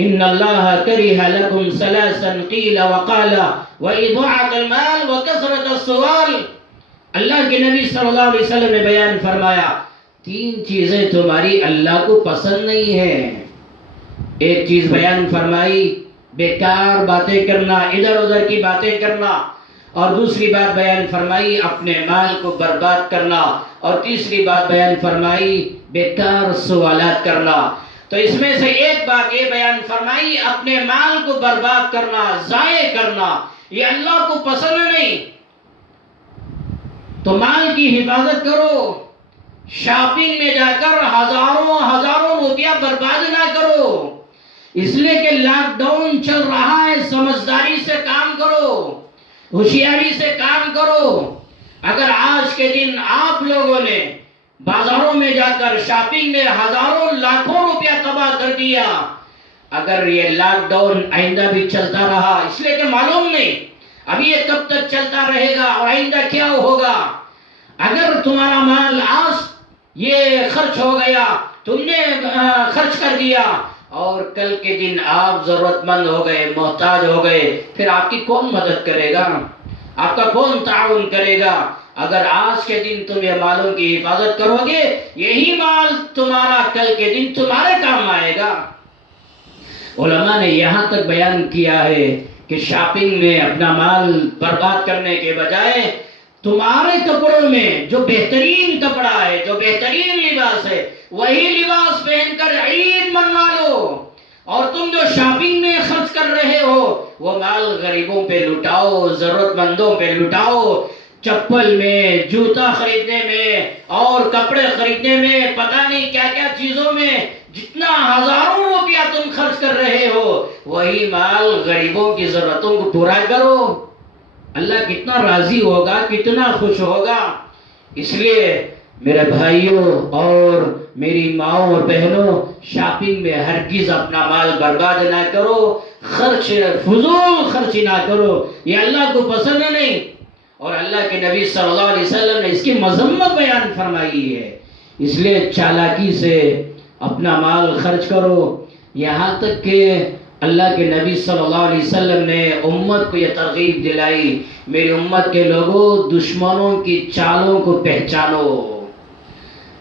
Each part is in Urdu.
ان اللہ کرہ لکم ثلاثا قیل وقال واضاعۃ المال وکثرۃ السؤال. اللہ کے نبی صلی اللہ علیہ وسلم نے بیان فرمایا 3 چیزیں تمہاری اللہ کو پسند نہیں ہیں. ایک چیز بیان فرمائی بیکار باتیں کرنا، ادھر ادھر کی باتیں کرنا، اور دوسری بات بیان فرمائی اپنے مال کو برباد کرنا، اور تیسری بات بیان فرمائی بیکار سوالات کرنا. تو اس میں سے ایک بات یہ بیان فرمائی اپنے مال کو برباد کرنا، ضائع کرنا، یہ اللہ کو پسند نہیں. تو مال کی حفاظت کرو، شاپنگ میں جا کر ہزاروں روپیہ برباد نہ کرو، اس لیے کہ لاک ڈاؤن چل رہا ہے. سمجھداری سے کام کرو، ہوشیاری سے کام کرو. اگر آج کے دن آپ لوگوں نے بازاروں میں جا کر شاپنگ میں ہزاروں لاکھوں روپیہ تباہ کر دیا، اگر یہ لاک ڈاؤن آئندہ بھی چلتا رہا، اس لیے کہ معلوم نہیں ابھی یہ کب تک چلتا رہے گا اور آئندہ کیا ہوگا. اگر تمہارا مال آج یہ خرچ ہو گیا، تم نے خرچ کر دیا، اور کل کے دن آپ ضرورت مند ہو گئے، محتاج ہو گئے، پھر آپ کی کون مدد کرے گا؟ آپ کا کون تعاون کرے گا؟ اگر آج کے دن تم یہ مالوں کی حفاظت کرو گے، یہی مال تمہارا کل کے دن تمہارے کام آئے گا. علماء نے یہاں تک بیان کیا ہے کہ شاپنگ میں اپنا مال برباد کرنے کے بجائے تمہارے کپڑوں میں جو بہترین کپڑا ہے، جو بہترین لباس ہے، وہی لباس پہن کر عید منوا لو. اور تم جو شاپنگ میں خرچ کر رہے ہو وہ مال غریبوں پہ لٹاؤ، ضرورت مندوں پہ لٹاؤ. چپل میں، جوتا خریدنے میں اور کپڑے خریدنے میں، پتہ نہیں کیا کیا چیزوں میں جتنا ہزاروں روپیہ تم خرچ کر رہے ہو، وہی مال غریبوں کی ضرورتوں کو پورا کرو. اللہ کتنا راضی ہوگا، کتنا خوش ہوگا. اس لیے میرے بھائیوں اور میری ماؤں اور بہنوں، شاپنگ میں ہرگز اپنا مال برباد نہ کرو، فضول خرچ نہ کرو، یہ اللہ کو پسند نہیں. اور اللہ کے نبی صلی اللہ علیہ وسلم نے اس کی مذمت بیان فرمائی ہے. اس لیے چالاکی سے اپنا مال خرچ کرو. یہاں تک کہ اللہ کے نبی صلی اللہ علیہ وسلم نے امت کو یہ ترغیب دلائی، میری امت کے لوگوں دشمنوں کی چالوں کو پہچانو.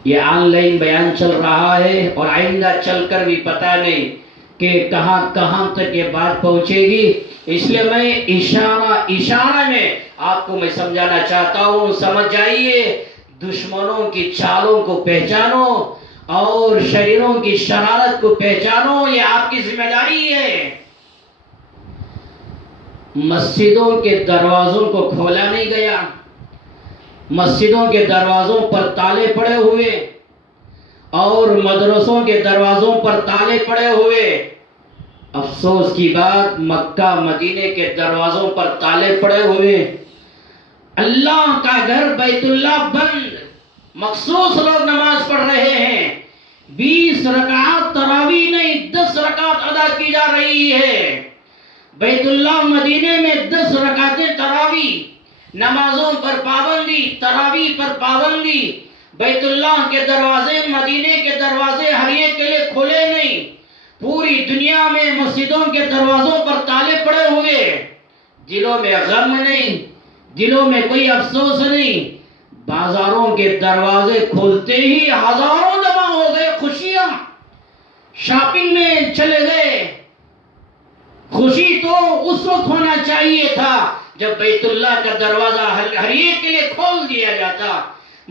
یہ آن لائن بیان چل رہا ہے اور آئندہ چل کر بھی پتہ نہیں کہ کہاں تک یہ بات پہنچے گی. اس لیے میں اشارہ میں آپ کو میں سمجھانا چاہتا ہوں، سمجھ جائیے، دشمنوں کی چالوں کو پہچانو اور شریروں کی شرارت کو پہچانو، یہ آپ کی ذمہ داری ہے. مسجدوں کے دروازوں کو کھولا نہیں گیا، مسجدوں کے دروازوں پر تالے پڑے ہوئے اور مدرسوں کے دروازوں پر تالے پڑے ہوئے. افسوس کی بات، مکہ مدینے کے دروازوں پر تالے پڑے ہوئے، اللہ کا گھر بیت اللہ بند، مخصوص لوگ نماز پڑھ رہے ہیں. 20 رکعات تراویح نہیں 10 رکعات ادا کی جا رہی ہے. بیت اللہ مدینے میں 10 رکعتیں تراویح، نمازوں پر پابندی، تراویح پر پابندی. بیت اللہ کے دروازے، مدینے کے دروازے ہر ایک کے لیے کھلے نہیں. پوری دنیا میں مسجدوں کے دروازوں پر تالے پڑے ہوئے، دلوں میں غم نہیں، دلوں میں کوئی افسوس نہیں. بازاروں کے دروازے کھولتے ہی ہزاروں جمع ہو گئے، خوشیاں، شاپنگ میں چلے گئے. خوشی تو اس وقت ہونا چاہیے تھا جب بیت اللہ کا دروازہ ہر ایک کے لیے کھول دیا جاتا،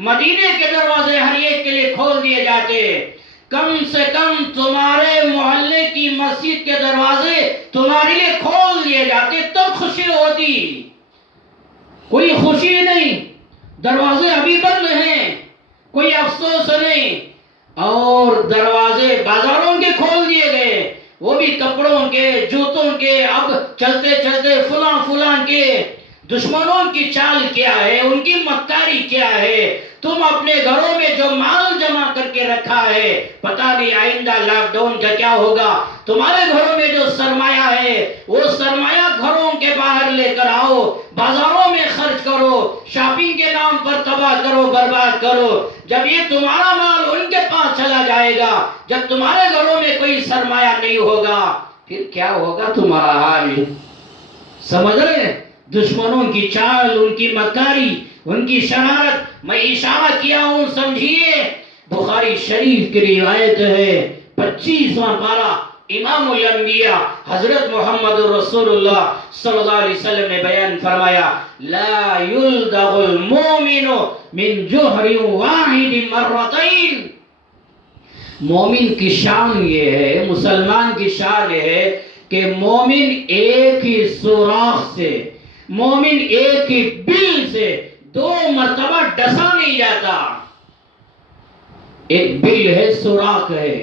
مدینے کے دروازے ہر ایک کے لیے کھول دیے جاتے. کم سے کم تمہارے محلے کی مسجد کے دروازے تمہارے لیے کھول دیے جاتے، تب خوشی ہوتی. کوئی خوشی نہیں، دروازے ابھی بند ہیں، کوئی افسوس نہیں. اور دروازے بازاروں کے کھول دیے گئے، وہ بھی کپڑوں کے، جوتوں کے. اب چلتے چلتے فلاں کے. دشمنوں کی چال کیا ہے، ان کی مکاری کیا ہے. تم اپنے گھروں میں جو مال جمع کر کے رکھا ہے، پتہ نہیں آئندہ لاک ڈاؤن کا کیا ہوگا. تمہارے گھروں میں جو سرمایہ ہے، وہ سرمایہ گھروں کے باہر لے کر آؤ، بازاروں میں خرچ کرو. کرو، شاپنگ کے نام پر تباہ کرو، برباد کرو. جب یہ تمہارا مال ان کے پاس چلا جائے گا، جب تمہارے گھروں میں کوئی سرمایہ نہیں ہوگا، پھر کیا ہوگا تمہارا حال؟ سمجھ رہے؟ دشمنوں کی چال، ان کی مکاری، ان کی شرارت. میں اشارہ کیا ہوں، سمجھیے. بخاری شریف کی روایت ہے، 25واں پارہ، امام الانبیاء حضرت محمد رسول اللہ صلی اللہ علیہ وسلم نے بیان فرمایا، لا یلدغ المومن من جوہر واحد مرتين. مومن کی شان یہ ہے، مسلمان کی شان یہ ہے کہ مومن ایک ہی سوراخ سے، مومن ایک ہی بل سے 2 مرتبہ ڈسا نہیں جاتا. ایک بل ہے، سوراخ ہے.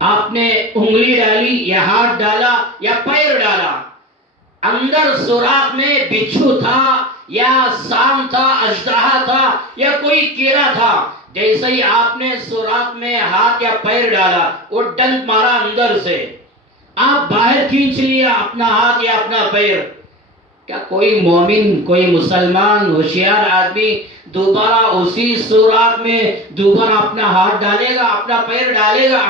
آپ نے انگلی ڈالی یا ہاتھ ڈالا یا پیر ڈالا، اندر سوراخ میں بچھو تھا یا سام تھا، اژدہا تھا یا کوئی کیڑا تھا. جیسے ہی آپ نے سوراخ میں ہاتھ یا پیر ڈالا، وہ ڈنک مارا اندر سے، آپ باہر کھینچ لیا اپنا ہاتھ یا اپنا پیر. کیا کوئی مومن، کوئی مسلمان ہوشیار آدمی دوبارہ اسی سوراخ میں دوبارہ اپنا ہاتھ ڈالے گا، اپنا پیر ڈالے گا؟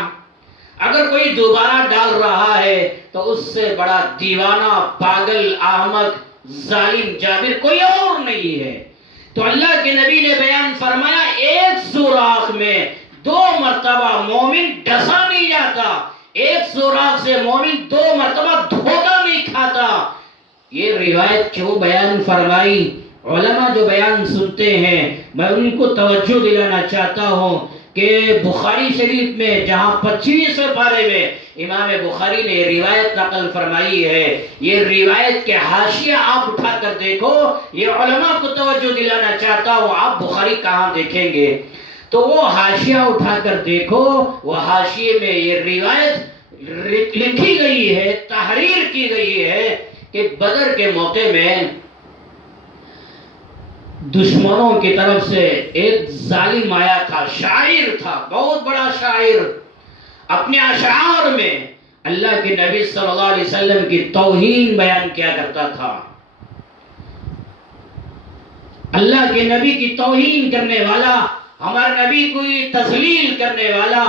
اگر کوئی دوبارہ ڈال رہا ہے تو اس سے بڑا دیوانہ، پاگل، احمق، ظالم، جابر کوئی اور نہیں ہے. تو اللہ کے نبی نے بیان فرمایا، ایک سوراخ میں 2 مرتبہ مومن ڈسا نہیں جاتا، ایک سوراخ سے مومن 2 مرتبہ دھوکہ نہیں کھاتا. یہ روایت کیوں بیان فرمائی؟ علماء جو بیان سنتے ہیں، میں ان کو توجہ دلانا چاہتا ہوں کہ بخاری شریف میں جہاں 25ویں پارے میں امام بخاری نے روایت نقل فرمائی ہے، یہ روایت کے حاشیہ آپ اٹھا کر دیکھو. یہ علماء کو توجہ دلانا چاہتا ہوں، آپ بخاری کہاں دیکھیں گے تو وہ حاشیہ اٹھا کر دیکھو. وہ حاشیے میں یہ روایت لکھی گئی ہے، تحریر کی گئی ہے کہ بدر کے موقع میں دشمنوں کی طرف سے ایک ظالم آیا تھا، شاعر تھا، بہت بڑا شاعر. اپنے اشعار میں اللہ کے نبی صلی اللہ علیہ وسلم کی توہین بیان کیا کرتا تھا. اللہ کے نبی کی توہین کرنے والا، ہمارے نبی کو تذلیل کرنے والا،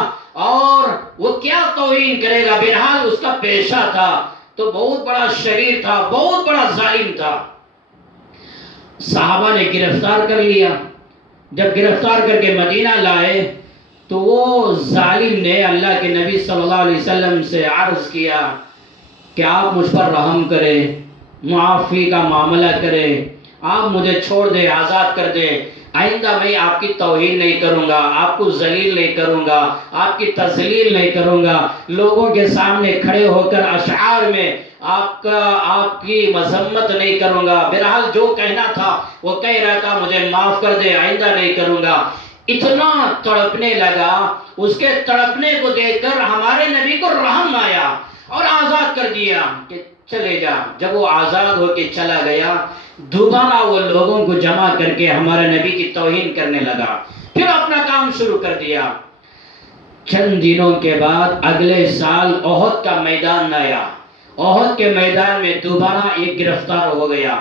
اور وہ کیا توہین کرے گا، بہرحال اس کا پیشہ تھا. تو بہت بڑا شریر تھا، بہت بڑا ظالم تھا. صحابہ نے گرفتار کر لیا. جب گرفتار کر کے مدینہ لائے تو وہ ظالم نے اللہ کے نبی صلی اللہ علیہ وسلم سے عرض کیا کہ آپ مجھ پر رحم کریں، معافی کا معاملہ کریں، آپ مجھے چھوڑ دیں، آزاد کر دیں. آئندہ میں آپ کی توہین نہیں کروں گا، آپ کو ذلیل نہیں کروں گا، آپ کی تذلیل نہیں کروں گا، لوگوں کے سامنے کھڑے ہو کر اشعار میں آپ کی مذمت نہیں کروں گا. بہرحال جو کہنا تھا وہ کہہ رہا تھا، مجھے معاف کر دے، آئندہ نہیں کروں گا. اتنا تڑپنے لگا. اس کے تڑپنے کو دیکھ کر ہمارے نبی کو رحم آیا اور آزاد کر دیا کہ چلے جا. جب وہ آزاد ہو کے چلا گیا، دوبارہ وہ لوگوں کو جمع کر کے ہمارے نبی کی توہین کرنے لگا، پھر اپنا کام شروع کر دیا. چند دنوں کے بعد اگلے سال احد کا میدان آیا. احد کے میدان میں دوبارہ ایک گرفتار ہو گیا.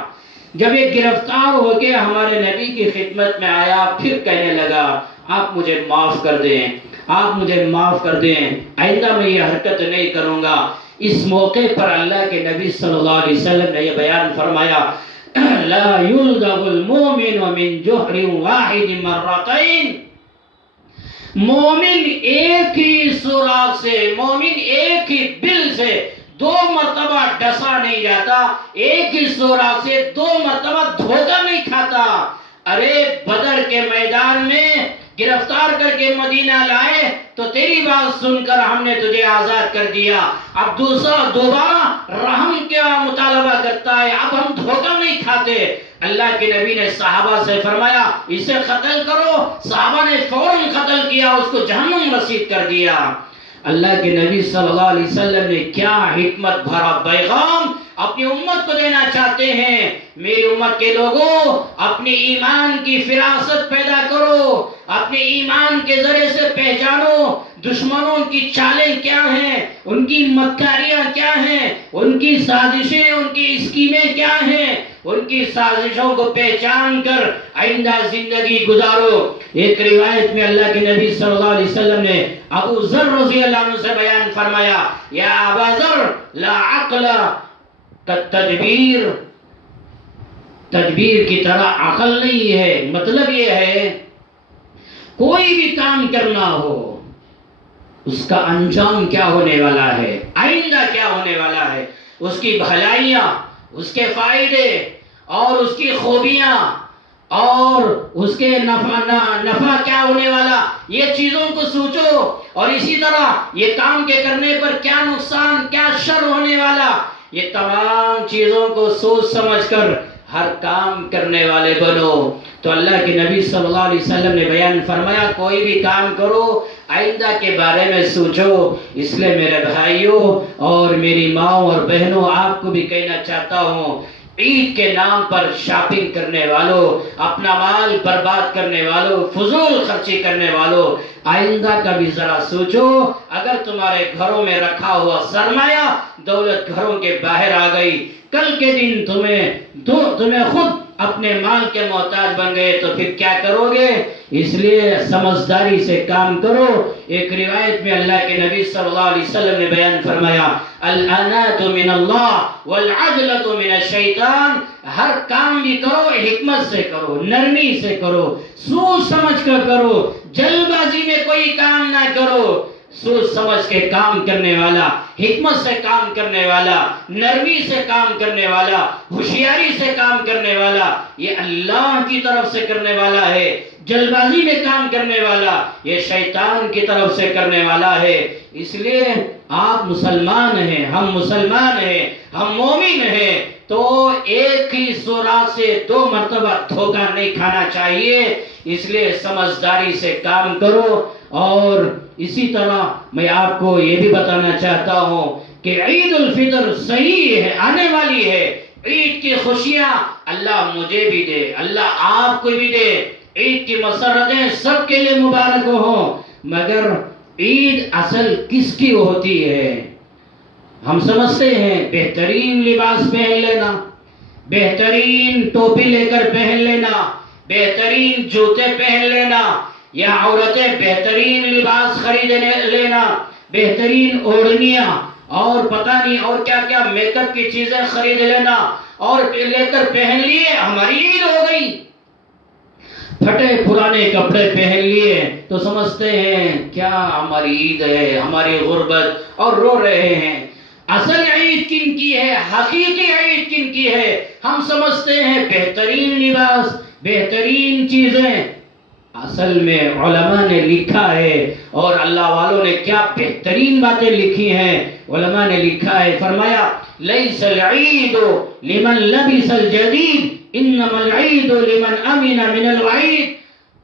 جب ایک گرفتار ہو کے ہمارے نبی کی خدمت میں آیا، پھر کہنے لگا، آپ مجھے معاف کر دیں، آپ مجھے معاف کر دیں، آئندہ میں یہ حرکت نہیں کروں گا. اس موقع پر اللہ کے نبی صلی اللہ علیہ وسلم نے یہ بیان فرمایا، لا یلدغ المؤمن من جوہر واحد مرتين. مومن ایک ہی سوراخ سے، مومن ایک ہی بل سے 2 مرتبہ ڈسا نہیں جاتا، ایک ہی سوراخ سے 2 مرتبہ دھوکہ نہیں کھاتا. ارے بدر کے میدان میں گرفتار کر کے مدینہ لائے تو تیری بات سن کر ہم نے تجھے آزاد کر دیا، اب دوبارہ رحم کیا مطالبہ کرتا ہے، اب ہم دھوکہ نہیں کھاتے. اللہ کے نبی نے صحابہ سے فرمایا، اسے قتل کرو. صحابہ نے فوراً قتل کیا، اس کو جہنم رسید کر دیا. اللہ کے نبی صلی اللہ علیہ وسلم نے کیا حکمت بھرا پیغام اپنی امت کو دینا چاہتے ہیں. میری امت کے لوگوں، اپنے ایمان کی فراست پیدا کرو، اپنے ایمان کے ذریعے سے پہچانو دشمنوں کی چالیں کیا ہیں، ان کی مکاریاں کیا ہیں، ان کی سازشیں، ان کی اسکیمیں کیا ہیں، ان کی سازشوں کو پہچان کر آئندہ زندگی گزارو۔ ایک روایت میں اللہ کے نبی صلی اللہ علیہ وسلم نے ابو ذر رضی اللہ عنہ سے بیان فرمایا، یا ابا ذر لا عقل کالتدبیر، تدبیر کی طرح عقل نہیں ہے۔ مطلب یہ ہے کوئی بھی کام کرنا ہو اس کا انجام کیا ہونے والا ہے، آئندہ کیا ہونے والا ہے، اس کی بھلائیاں، اس کے فائدے اور اس کی خوبیاں اور اس کے نفع کیا ہونے والا، یہ چیزوں کو سوچو۔ اور اسی طرح یہ کام کے کرنے پر کیا نقصان، کیا شر ہونے والا، یہ تمام چیزوں کو سوچ سمجھ کر ہر کام کرنے والے بنو۔ تو اللہ کے نبی صلی اللہ علیہ وسلم نے بیان فرمایا کوئی بھی کام کرو آئندہ کے بارے میں سوچو۔ اس لیے میرے بھائیوں اور میری ماؤں اور بہنوں، آپ کو بھی کہنا چاہتا ہوں، عید کے نام پر شاپنگ کرنے والوں، اپنا مال برباد کرنے والوں، فضول خرچی کرنے والوں، آئندہ کا بھی ذرا سوچو۔ اگر تمہارے گھروں میں رکھا ہوا سرمایہ دولت گھروں کے باہر آ گئی، کل کے دن تمہیں خود اپنے مال کے محتاج بن گئے تو پھر کیا کرو گے؟ اس لیے سمجھداری سے کام کرو۔ ایک روایت میں اللہ کے نبی صلی اللہ علیہ وسلم نے بیان فرمایا، الانات من اللہ والعجلۃ من الشیطان، ہر کام بھی کرو حکمت سے کرو، نرمی سے کرو، سوچ سمجھ کر کرو، جلد بازی میں کوئی کام نہ کرو۔ سوچ سمجھ کے کام کرنے والا، حکمت سے کام کرنے والا، نرمی سے کام کرنے والا، ہوشیاری سے کام کرنے والا، یہ اللہ کی طرف سے کرنے والا ہے۔ جلد بازی میں کام کرنے والا یہ شیطان کی طرف سے کرنے والا ہے۔ اس لیے آپ مسلمان ہیں، ہم مسلمان ہیں، ہم مومن ہیں، تو ایک ہی سوراخ سے دو مرتبہ دھوکہ نہیں کھانا چاہیے۔ اس لیے سمجھداری سے کام کرو۔ اور اسی طرح میں آپ کو یہ بھی بتانا چاہتا ہوں کہ عید الفطر صحیح ہے، آنے والی ہے، عید کی خوشیاں اللہ مجھے بھی دے، اللہ آپ کو بھی دے، عید کی مسرتیں سب کے لیے مبارک ہوں۔ مگر عید اصل کس کی ہوتی ہے؟ ہم سمجھتے ہیں بہترین لباس پہن لینا، بہترین ٹوپی لے کر پہن لینا، بہترین جوتے پہن لینا، یا عورتیں بہترین لباس خرید لینا، بہترین اوڑھنیاں اور پتہ نہیں اور کیا کیا میک اپ کی چیزیں خرید لینا اور لے کر پہن لیے، ہماری عید ہو گئی۔ پھٹے پرانے کپڑے پہن لیے تو سمجھتے ہیں کیا ہماری عید ہے، ہماری غربت، اور رو رہے ہیں۔ اصل عید کن کی ہے، حقیقی عید کن کی ہے؟ ہم سمجھتے ہیں بہترین لباس، بہترین چیزیں۔ اصل میں علماء نے لکھا ہے، اور اللہ والوں نے کیا بہترین باتیں لکھی ہیں۔ علماء نے لکھا ہے، فرمایا لیس العید لمن لبس الجدید انما العید لمن امن من الوعید۔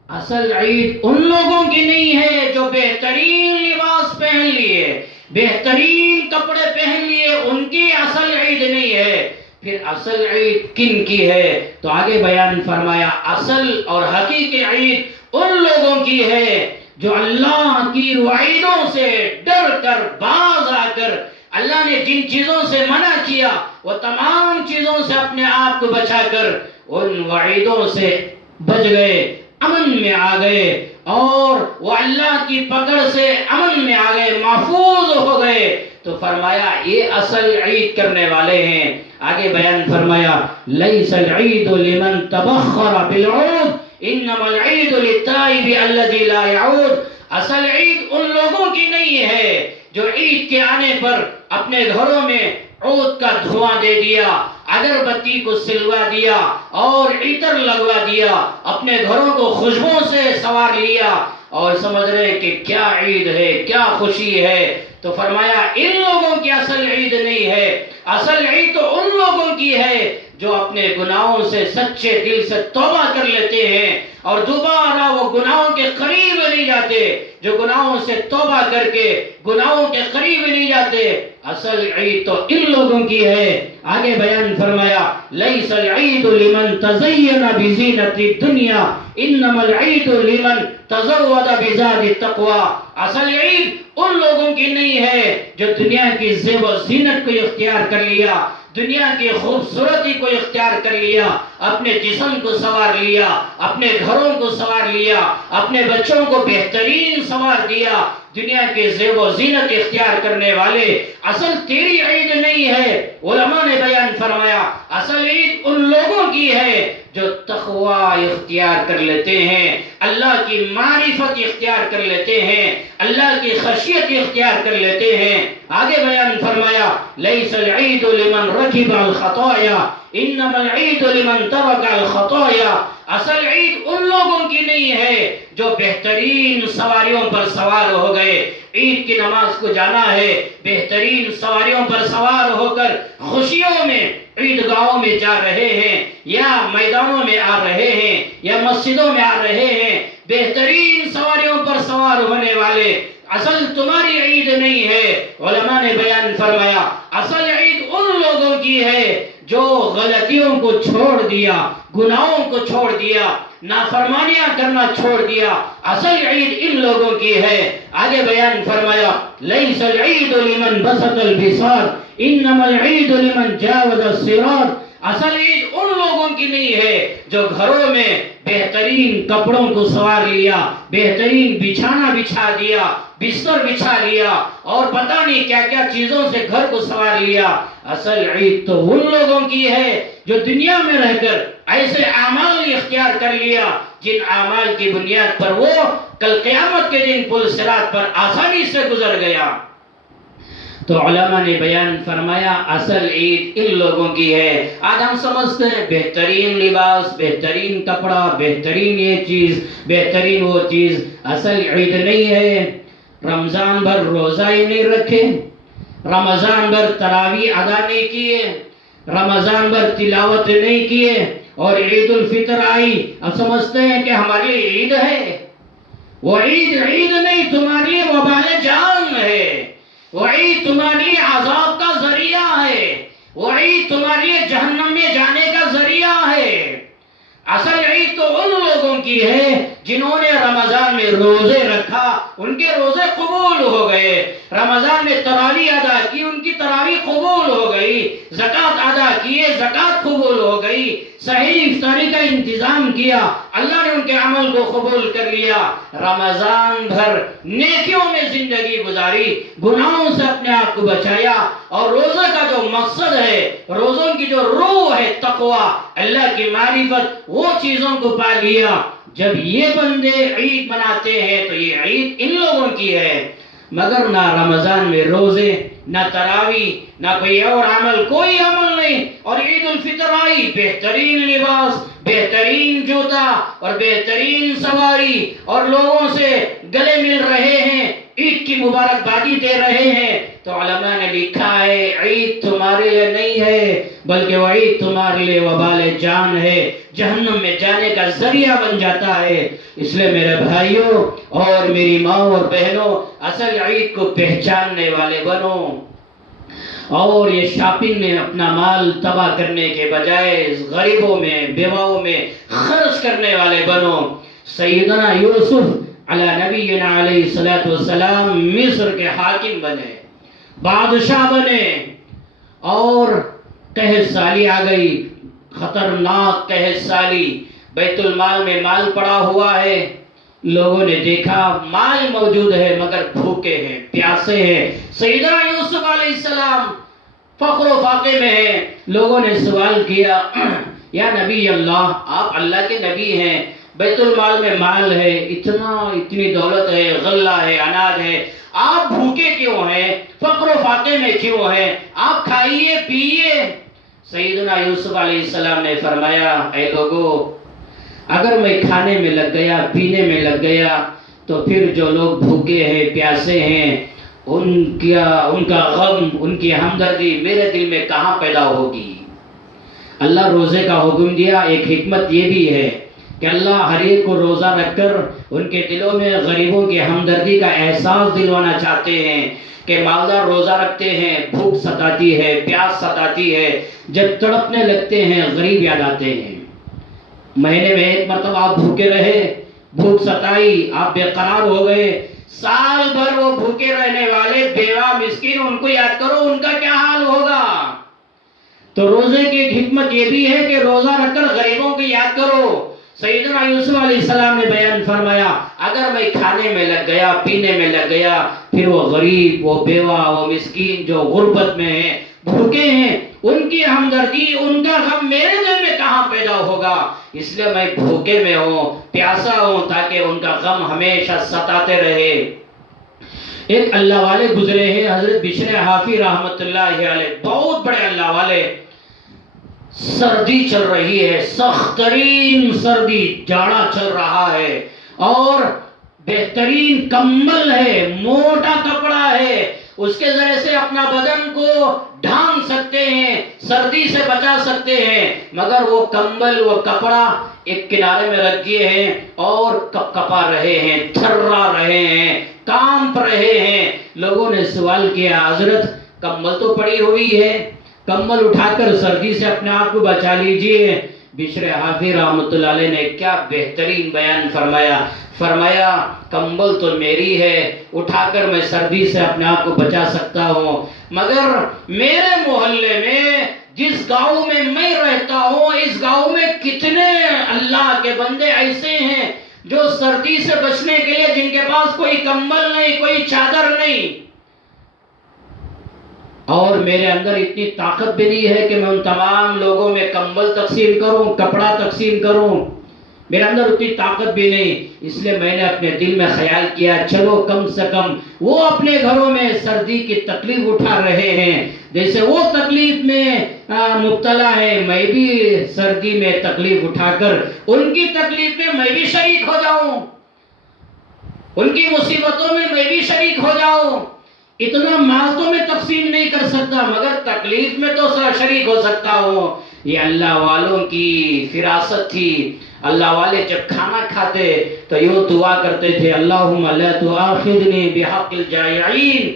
اصل عید ان لوگوں کی نہیں ہے جو بہترین لباس پہن لیے، بہترین کپڑے پہن لیے، ان کی اصل عید نہیں ہے۔ پھر اصل عید کن کی ہے؟ تو آگے بیان فرمایا اصل اور حقیقی عید ان لوگوں کی ہے جو اللہ کی وعیدوں سے ڈر کر، باز آ کر، اللہ نے جن چیزوں سے منع کیا وہ تمام چیزوں سے اپنے آپ کو بچا کر ان وعیدوں سے بچ گئے، امن میں آ گئے، اور وہ اللہ کی پکڑ سے امن میں آ گئے، محفوظ ہو گئے۔ تو فرمایا یہ اصل عید کرنے والے ہیں۔ آگے بیان فرمایا لیس العید لمن تبخر بالعود انما العید للتائب الذی لا یعود۔ اصل عید ان لوگوں کی نہیں ہے جو عید کے آنے پر اپنے گھروں میں عود کا دھواں دے دیا، اگربتی کو سلوا دیا اور عطر لگوا دیا، اپنے گھروں کو خوشبو سے سوار لیا اور سمجھ رہے کہ کیا عید ہے، کیا خوشی ہے۔ تو فرمایا ان لوگوں کی اصل عید نہیں ہے، اصل عید تو ان لوگوں کی ہے جو اپنے گناہوں سے سچے دل سے توبہ کر لیتے ہیں اور دوبارہ وہ گناہوں کے قریب نہیں جاتے، جو گناہوں سے توبہ کر کے گناہوں کے قریب نہیں جاتے. اصل عید تو ان لوگوں کی ہے. آگے بیان فرمایا لیس العید لمن تزین بزینت الدنیا انما العید لمن تزود بزاد التقوی. اصل عید ان لوگوں کی نہیں ہے جو دنیا کی زیب و زینت کو اختیار کر لیا, دنیا کی خوبصورتی کو اختیار کر لیا, اپنے جسم کو سنوار لیا, اپنے گھروں کو سنوار لیا, اپنے بچوں کو بہترین سنوار دیا. دنیا کے زیب و زینت اختیار کرنے والے, اصل تیری عید نہیں ہے. علماء نے بیان فرمایا اصل عید ان لوگوں کی ہے جو تقوی اختیار کر لیتے ہیں, اللہ کی معرفت اختیار کر لیتے ہیں, اللہ کی خشیت اختیار کر لیتے ہیں. آگے بیان فرمایا لیس العید لمن رکب الخطایا انما العید لمن ترک الخطایا. اصل عید ان لوگوں کی نہیں ہے جو بہترین سواریوں پر سوار ہو گئے, عید کی نماز کو جانا ہے, بہترین سواریوں پر سوار ہو کر خوشیوں میں عیدگاہوں میں جا رہے ہیں, یا میدانوں میں آ رہے ہیں, یا مسجدوں میں آ رہے ہیں, بہترین سواریوں پر سوار ہونے والے. اصل تمہاری عید نہیں ہے. علماء نے بیان فرمایا اصل عید ان لوگوں کی ہے جو غلطیوں کو چھوڑ دیا, گناہوں کو چھوڑ دیا, نافرمانیاں کرنا چھوڑ دیا. اصل عید ان لوگوں کی ہے. آگے بیان فرمایا لیس العید لمن بسط البساط انما العید لمن جاوز الصراط. اصل عید ان لوگوں کی نہیں ہے جو گھروں میں بہترین کپڑوں کو سوار لیا, بہترین بچھانا بچھا دیا, بستر بچھا لیا, اور پتہ نہیں کیا کیا چیزوں سے گھر کو سوار لیا. اصل عید تو ان لوگوں کی ہے جو دنیا میں رہ کر ایسے اعمال اختیار کر لیا جن اعمال کی بنیاد پر وہ کل قیامت کے دن پل صراط پر آسانی سے گزر گیا. تو علماء نے بیان فرمایا اصل عید ان لوگوں کی ہے. آج ہم سمجھتے ہیں بہترین لباس, بہترین کپڑا, بہترین یہ چیز, بہترین وہ چیز. اصل عید نہیں ہے. رمضان بھر روزہ ہی نہیں رکھے, رمضان بھر تراویح ادا نہیں کیے, رمضان بھر تلاوت نہیں کیے, اور عید الفطر آئی اب سمجھتے ہیں کہ ہمارے لیے عید ہے. وہ عید عید نہیں, تمہارے لیے وبال جان ہے. وہ عید تمہارے لیے عذاب کا ذریعہ ہے. وہ عید تمہارے لیے جہنم میں جانے کا ذریعہ ہے. اصل عید تو ان لوگوں کی ہے جنہوں نے رمضان میں روزے رکھا, ان کے روزے قبول ہو گئے. رمضان میں تراویح ادا کی, ان کی تراویح قبول ہو گئی. زکوٰۃ ادا کیے, زکوٰۃ قبول ہو گئی. صحیح افطاری کا انتظام کیا, اللہ نے ان کے عمل کو قبول کر لیا. رمضان بھر نیکیوں میں زندگی گزاری, گناہوں سے اپنے آپ کو بچایا, اور روزہ کا جو مقصد ہے, روزوں کی جو روح ہے تقوی, اللہ کی معرفت, وہ چیزوں کو پا لیا. جب یہ بندے عید مناتے ہیں تو یہ عید ان لوگوں کی ہے. مگر نہ رمضان میں روزے, نہ تراویح, نہ کوئی اور عمل, کوئی عمل نہیں. اور عید الفطر آئی, بہترین لباس, بہترین جوتا اور بہترین سواری, اور لوگوں سے گلے مل رہے ہیں, عید کی مبارکبادی دے رہے ہیں. تو علماء نے لکھا ہے عید تمہارے لیے نہیں ہے, بلکہ وہ عید تمہارے لیے وبال جان ہے, جہنم میں جانے کا ذریعہ بن جاتا ہے. اس لیے میرے بھائیوں اور میری ماں اور بہنوں, اصل عید کو پہچاننے والے بنو, اور یہ شاپنگ میں اپنا مال تباہ کرنے کے بجائے غریبوں میں, بیواؤں میں خرچ کرنے والے بنو. سیدنا یوسف علی نبینا علیہ الصلوۃ والسلام مصر کے حاکم بنے, بادشاہ بنے, اور قحط سالی آ گئی, خطرناک قحط سالی. بیت المال میں مال پڑا ہوا ہے, لوگوں نے دیکھا مال موجود ہے مگر بھوکے ہیں, پیاسے ہیں. سیدنا یوسف علیہ السلام فخر و فاقے میں ہیں. لوگوں نے سوال کیا یا نبی اللہ, آپ اللہ کے نبی ہیں, بیت المال میں مال ہے, اتنی دولت ہے, غلہ ہے, اناج ہے, آپ بھوکے کیوں ہیں, فقر و فاقے میں کیوں ہیں, آپ کھائیے پیئیے. سیدنا یوسف علیہ السلام نے فرمایا اے لوگو, اگر میں کھانے میں لگ گیا, پینے میں لگ گیا, تو پھر جو لوگ بھوکے ہیں, پیاسے ہیں, ان کا غم, ان کی ہمدردی میرے دل میں کہاں پیدا ہوگی. اللہ روزے کا حکم دیا. ایک حکمت یہ بھی ہے کہ اللہ ہر ایک کو روزہ رکھ کر ان کے دلوں میں غریبوں کی ہمدردی کا احساس دلوانا چاہتے ہیں کہ مالدار روزہ رکھتے ہیں، بھوک ستاتی ہے، پیاس ستاتی ہے، جب تڑپنے لگتے ہیں غریب یاد آتے ہیں۔ مہینے میں ایک مرتبہ آپ بھوکے رہے، بھوک ستائی، آپ بے قرار ہو گئے، سال بھر وہ بھوکے رہنے والے بیوہ مسکین ان کو یاد کرو، ان کا کیا حال ہوگا۔ تو روزے کی ایک حکمت یہ بھی ہے کہ روزہ رکھ کر غریبوں کی یاد کرو۔ سیدنا یوسف علیہ السلام نے بیان فرمایا، اگر میں کھانے میں لگ گیا، پینے میں لگ گیا، پھر وہ غریب، وہ بیوہ، وہ مسکین جو غربت میں ہیں، بھوکے ہیں، ان کی ہمدردی، ان کا غم میرے دل میں کہاں پیدا ہوگا؟ اس لیے میں بھوکے میں ہوں، پیاسا ہوں، تاکہ ان کا غم ہمیشہ ستاتے رہے۔ ایک اللہ والے گزرے ہیں، حضرت بشر حافی رحمت اللہ علیہ، بہت بڑے اللہ والے۔ سردی چل رہی ہے، سخت ترین سردی، جاڑا چل رہا ہے، اور بہترین کمبل ہے، موٹا کپڑا ہے، اس کے ذریعے سے اپنا بدن کو ڈھانک سکتے ہیں، سردی سے بچا سکتے ہیں، مگر وہ کمبل، وہ کپڑا ایک کنارے میں رکھ دیے ہیں اور کپا رہے ہیں، تھرا رہے ہیں، کانپ رہے ہیں۔ لوگوں نے سوال کیا، حضرت کمبل تو پڑی ہوئی ہے، کمبل اٹھا کر سردی سے اپنے آپ کو بچا لیجئے۔ بشر حافی رحمت اللہ علیہ نے کیا بہترین بیان فرمایا، فرمایا کمبل تو میری ہے، اٹھا کر میں سردی سے اپنے آپ کو بچا سکتا ہوں، مگر میرے محلے میں، جس گاؤں میں میں رہتا ہوں، اس گاؤں میں کتنے اللہ کے بندے ایسے ہیں جو سردی سے بچنے کے لیے، جن کے پاس کوئی کمبل نہیں، کوئی چادر نہیں، اور میرے اندر اتنی طاقت بھی نہیں ہے کہ میں ان تمام لوگوں میں کمبل تقسیم کروں، کپڑا تقسیم کروں، میرے اندر اتنی طاقت بھی نہیں۔ اس لیے میں نے اپنے دل میں خیال کیا، چلو کم سے کم وہ اپنے گھروں میں سردی کی تکلیف اٹھا رہے ہیں، جیسے وہ تکلیف میں مبتلا ہے، میں بھی سردی میں تکلیف اٹھا کر ان کی تکلیف میں بھی شریک ہو جاؤں، ان کی مصیبتوں میں بھی شریک ہو جاؤں۔ اتنا مال تو میں تقسیم نہیں کر سکتا، مگر تکلیف میں تو شریک ہو سکتا ہوں۔ یہ اللہ والوں کی فراست تھی۔ اللہ والے جب کھانا کھاتے تو یوں دعا کرتے تھے، اللہم لا تؤاخذنی بحق الجائعین،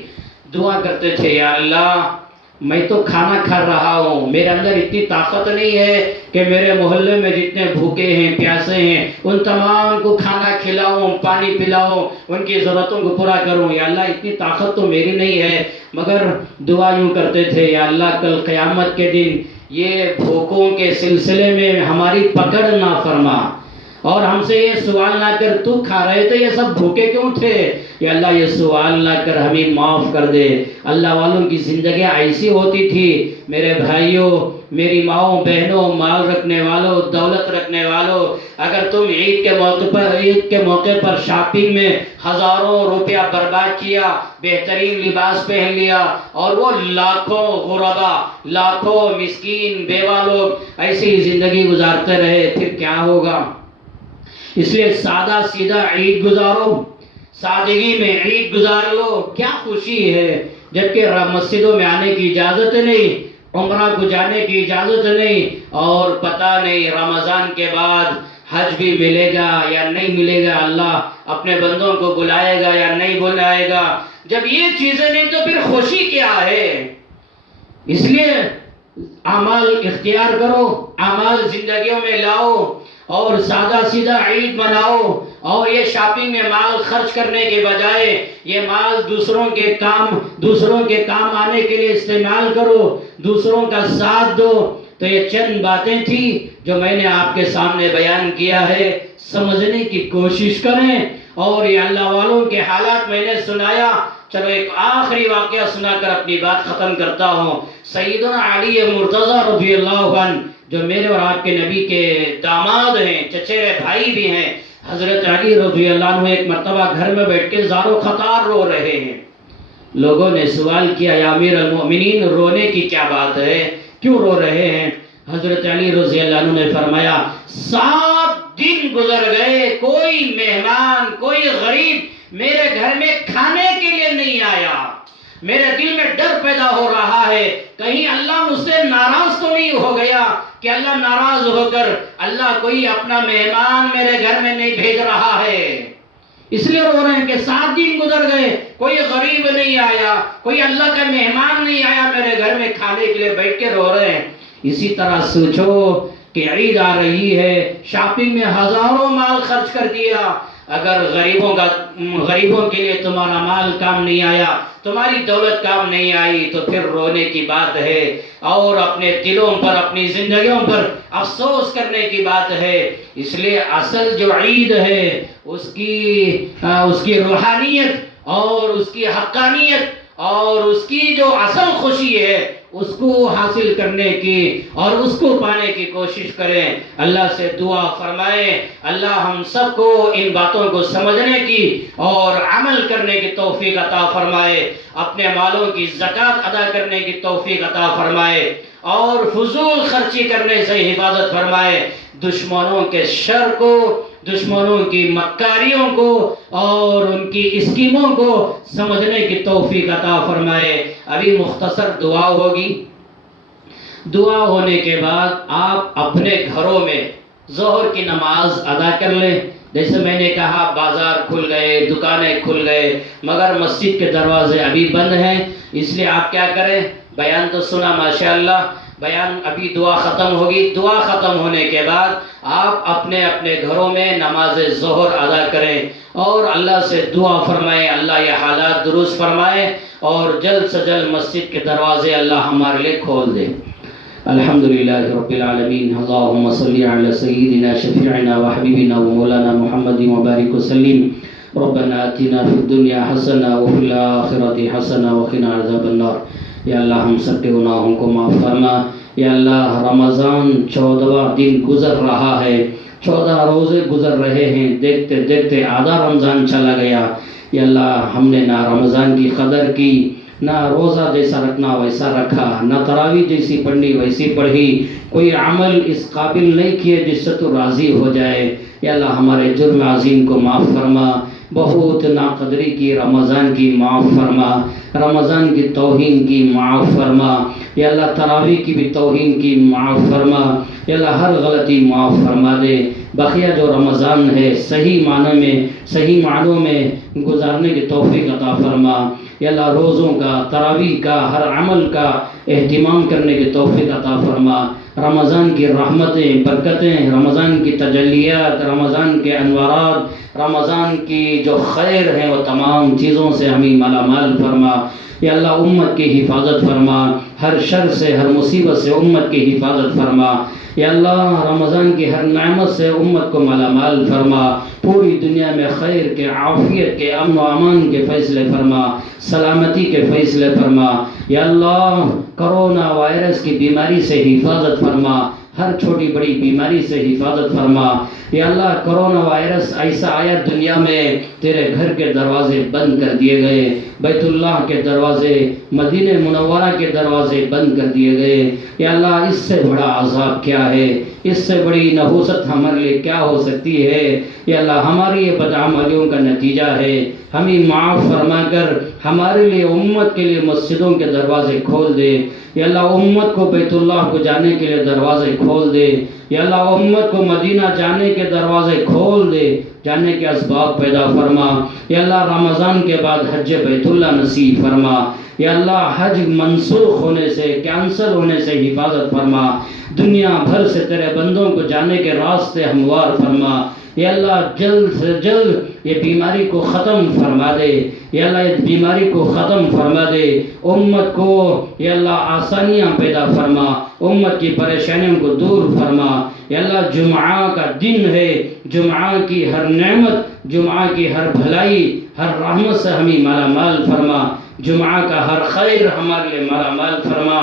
دعا کرتے تھے، یا اللہ میں تو کھانا کھا رہا ہوں، میرے اندر اتنی طاقت نہیں ہے کہ میرے محلے میں جتنے بھوکے ہیں، پیاسے ہیں، ان تمام کو کھانا کھلاؤں، پانی پلاؤں، ان کی ضرورتوں کو پورا کروں، یا اللہ اتنی طاقت تو میری نہیں ہے، مگر دعا یوں کرتے تھے، یا اللہ کل قیامت کے دن یہ بھوکوں کے سلسلے میں ہماری پکڑ نہ فرما، اور ہم سے یہ سوال نہ کر، تو کھا رہے تھے یہ سب بھوکے کیوں تھے، یا اللہ یہ سوال نہ کر، ہمیں معاف کر دے۔ اللہ والوں کی زندگیاں ایسی ہوتی تھی، میرے بھائیوں، میری ماؤں، بہنوں، مال رکھنے والوں، دولت رکھنے والوں، اگر تم عید کے موقع پر شاپنگ میں ہزاروں روپیہ برباد کیا، بہترین لباس پہن لیا، اور وہ لاکھوں غربا، لاکھوں مسکین بیوہ لوگ ایسی زندگی گزارتے رہے، پھر کیا ہوگا؟ اس لیے سادہ سیدھا عید گزارو، سادگی میں عید گزار لو، کیا خوشی ہے، جبکہ مسجدوں میں آنے کی اجازت نہیں، عمرہ کو جانے کی اجازت نہیں، اور پتہ نہیں رمضان کے بعد حج بھی ملے گا یا نہیں ملے گا، اللہ اپنے بندوں کو بلائے گا یا نہیں بلائے گا۔ جب یہ چیزیں نہیں تو پھر خوشی کیا ہے؟ اس لیے اعمال اختیار کرو، اعمال زندگیوں میں لاؤ، اور سادہ سیدھا عید مناؤ، اور یہ شاپنگ میں مال خرچ کرنے کے بجائے یہ مال دوسروں کے کام آنے کے لیے استعمال کرو، دوسروں کا ساتھ دو۔ تو یہ چند باتیں تھیں جو میں نے آپ کے سامنے بیان کیا ہے، سمجھنے کی کوشش کریں، اور یہ اللہ والوں کے حالات میں نے سنایا۔ چلو ایک آخری واقعہ سنا کر اپنی بات ختم کرتا ہوں۔ سیدنا علی مرتضیٰ رضی اللہ عنہ، جو میرے اور آپ کے نبی کے داماد ہیں، چچیرے بھائی بھی ہیں، حضرت علی رضی اللہ عنہ ایک مرتبہ گھر میں بیٹھ کے زار و خطار رو رہے ہیں۔ لوگوں نے سوال کیا، یا امیر المؤمنین رونے کی کیا بات ہے، کیوں رو رہے ہیں؟ حضرت علی رضی اللہ عنہ نے فرمایا، 7 دن گزر گئے، کوئی مہمان، کوئی غریب میرے گھر میں کھانے کے لیے نہیں آیا، میرے دل میں ڈر پیدا ہو رہا ہے، کہیں اللہ مجھ سے ناراض تو نہیں ہو گیا، کہ اللہ ناراض ہو کر اللہ کوئی اپنا مہمان میرے گھر میں نہیں بھیج رہا ہے، اس لیے رو رہے ہیں کہ 7 دن گزر گئے، کوئی غریب نہیں آیا، کوئی اللہ کا مہمان نہیں آیا میرے گھر میں کھانے کے لیے، بیٹھ کے رو رہے ہیں۔ اسی طرح سوچو کہ عید آ رہی ہے، شاپنگ میں ہزاروں مال خرچ کر دیا، اگر غریبوں کے لیے تمہارا مال کام نہیں آیا، تمہاری دولت کام نہیں آئی، تو پھر رونے کی بات ہے اور اپنے دلوں پر، اپنی زندگیوں پر افسوس کرنے کی بات ہے۔ اس لیے اصل جو عید ہے اس کی روحانیت اور اس کی حقانیت اور اس کی جو اصل خوشی ہے اس کو حاصل کرنے کی اور اس کو پانے کی کوشش کریں۔ اللہ سے دعا فرمائیں اللہ ہم سب کو ان باتوں کو سمجھنے کی اور عمل کرنے کی توفیق عطا فرمائے، اپنے مالوں کی زکوٰۃ ادا کرنے کی توفیق عطا فرمائے اور فضول خرچی کرنے سے حفاظت فرمائے، دشمنوں کے شر کو، دشمنوں کی مکاریوں کو اور ان کی اسکیموں کو سمجھنے کی توفیق عطا فرمائے۔ ابھی مختصر دعا ہوگی، دعا ہونے کے بعد آپ اپنے گھروں میں ظہر کی نماز ادا کر لیں۔ جیسے میں نے کہا بازار کھل گئے، دکانیں کھل گئے، مگر مسجد کے دروازے ابھی بند ہیں، اس لیے آپ کیا کریں، بیان تو سنا ماشاءاللہ، بیان ابھی دعا ختم ہوگی، دعا ختم ہونے کے بعد آپ اپنے اپنے گھروں میں نماز ظہر ادا کریں اور اللہ سے دعا فرمائیں اللہ یہ حالات درست فرمائے اور جلد سے جلد مسجد کے دروازے اللہ ہمارے لیے کھول دے۔ الحمدللہ رب العالمین، اللہم صلی علی سیدنا شفیعنا وحبیبنا ومولانا محمد وبارک وسلم، ربنا آتنا فی الدنیا حسنہ وفی الآخرۃ حسنہ وقنا عذاب النار۔ یا اللہ ہم سب کے گناہوں کو معاف فرما، یا اللہ رمضان 14واں دن گزر رہا ہے، 14 روزے گزر رہے ہیں، دیکھتے دیکھتے آدھا رمضان چلا گیا، یا اللہ ہم نے نہ رمضان کی قدر کی، نہ روزہ جیسا رکھنا ویسا رکھا، نہ تراویح جیسی پڑھنی ویسی پڑھی، کوئی عمل اس قابل نہیں کیے جس سے تو راضی ہو جائے۔ یا اللہ ہمارے جرم عظیم کو معاف فرما، بہت ناقدری کی رمضان کی معاف فرما، رمضان کی توہین کی معاف فرما، یا اللہ تراویح کی بھی توہین کی معاف فرما، یا اللہ ہر غلطی معاف فرما دے۔ بقیہ جو رمضان ہے صحیح معنوں میں گزارنے کی توفیق عطا فرما، یا اللہ روزوں کا، تراویح کا، ہر عمل کا اہتمام کرنے کی توفیق عطا فرما۔ رمضان کی رحمتیں، برکتیں، رمضان کی تجلیات، رمضان کے انوارات، رمضان کی جو خیر ہیں وہ تمام چیزوں سے ہمیں مالا مال فرما۔ یا اللہ امت کی حفاظت فرما، ہر شر سے، ہر مصیبت سے امت کی حفاظت فرما۔ یا اللہ رمضان کی ہر نعمت سے امت کو مالا مال فرما، پوری دنیا میں خیر کے، عافیت کے، امن و امان کے فیصلے فرما، سلامتی کے فیصلے فرما۔ یا اللہ کرونا وائرس کی بیماری سے حفاظت فرما، ہر چھوٹی بڑی بیماری سے حفاظت فرما۔ یا اللہ کرونا وائرس ایسا آیا دنیا میں تیرے گھر کے دروازے بند کر دیے گئے، بیت اللہ کے دروازے، مدینہ منورہ کے دروازے بند کر دیے گئے۔ یا اللہ اس سے بڑا عذاب کیا ہے، اس سے بڑی نحوست ہمارے لیے کیا ہو سکتی ہے۔ یا اللہ ہماری یہ بدعملیوں کا نتیجہ ہے، ہمیں معاف فرما کر ہمارے لیے، امت کے لیے مسجدوں کے دروازے کھول دے۔ یا اللہ امت کو بیت اللہ کو جانے کے لیے دروازے کھول دے۔ یا اللہ امت کو مدینہ جانے کے دروازے کھول دے، جانے کے اسباب پیدا فرما۔ یا اللہ رمضان کے بعد حج بیت اللہ نصیب فرما۔ یا اللہ حج منسوخ ہونے سے، کینسل ہونے سے حفاظت فرما، دنیا بھر سے تیرے بندوں کو جانے کے راستے ہموار فرما۔ یا اللہ جلد سے جلد یہ بیماری کو ختم فرما دے، یا اللہ اس بیماری کو ختم فرما دے، امت کو یا اللہ آسانیاں پیدا فرما، امت کی پریشانیوں کو دور فرما۔ یا اللہ جمعہ کا دن ہے، جمعہ کی ہر نعمت، جمعہ کی ہر بھلائی، ہر رحمت سے ہمیں مالا مال فرما، جمعہ کا ہر خیر ہمارے لیے مالا مال فرما۔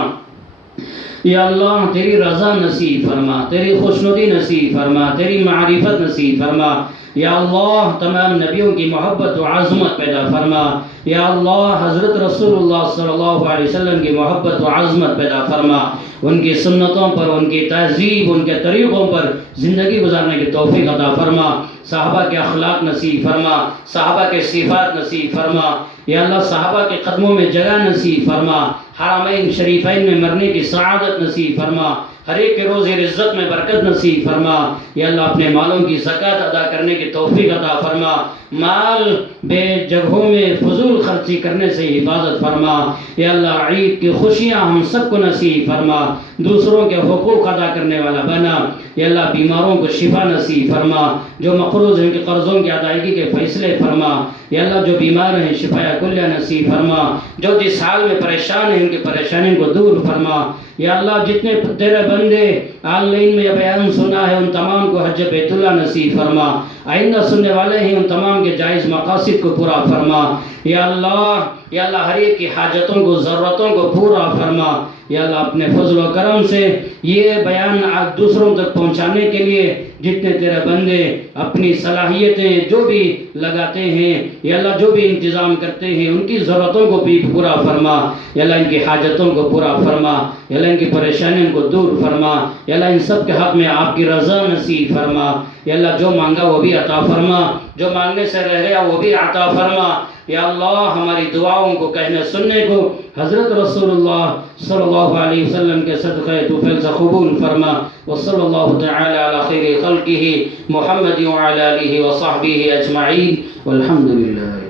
یا اللہ تیری رضا نصیب فرما، تیری خوشنودی نصیب فرما، تیری معرفت نصیب فرما۔ یا اللہ تمام نبیوں کی محبت و عظمت پیدا فرما۔ یا اللہ حضرت رسول اللہ صلی اللہ علیہ وسلم کی محبت و عظمت پیدا فرما، ان کی سنتوں پر، ان کی تہذیب، ان کے طریقوں پر زندگی گزارنے کی توفیق عطا فرما، صحابہ کے اخلاق نصیب فرما، صحابہ کے صفات نصیب فرما۔ یا اللہ صحابہ کے قدموں میں جگہ نصیب فرما، حرمین شریفین میں مرنے کی سعادت نصیب فرما، ہر ایک کے روزی عزت میں برکت نصیب فرما. یا اللہ اپنے مالوں کی زکوٰۃ ادا کرنے کی توفیق عطا فرما. مال بے جگہوں میں فضول خرچی کرنے سے حفاظت فرما. یا اللہ عید کی خوشیاں ہم سب کو نصیب فرما. دوسروں کے حقوق ادا کرنے والا بنا. یا اللہ بیماروں کو شفا نصیب فرما. جو مقروض ہیں ان کے قرضوں کی ادائیگی کے فیصلے فرما. یا اللہ جو بیمار ہیں شفا کلیہ نصیب فرما. جو جس حال میں پریشان ہیں ان کی پریشانیوں کو دور فرما. یا اللہ جتنے تیرے بندے آن لائن میں یہ بیان سنا ہے ان تمام کو حج بیت اللہ نصیب فرما. آئندہ سننے والے ہیں ان تمام کے جائز مقاصد کو پورا فرما. یا اللہ ہر ایک کی حاجتوں کو ضرورتوں کو پورا فرما. یا اللہ اپنے فضل و کرم سے یہ بیان دوسروں تک پہنچانے کے لیے جتنے تیرے بندے اپنی صلاحیتیں جو بھی لگاتے ہیں یا اللہ جو بھی انتظام کرتے ہیں ان کی ضرورتوں کو بھی پورا فرما. یا اللہ ان کی حاجتوں کو پورا فرما. یا اللہ ان کی پریشانیوں کو دور فرما. یا اللہ ان سب کے حق میں آپ کی رضا نصیب فرما. یا اللہ جو مانگا وہ بھی عطا فرما. جو مانگنے سے رہ گیا وہ بھی عطا فرما. یا اللہ ہماری دعاؤں کو کہنے سننے کو حضرت رسول اللہ صلی اللہ علیہ وسلم کے صدقہ توفیل سے قبول فرما. وصلی اللہ تعالی علی خیر خلقہ محمد وعلی آلہ وصحبہ اجمعین والحمد للہ.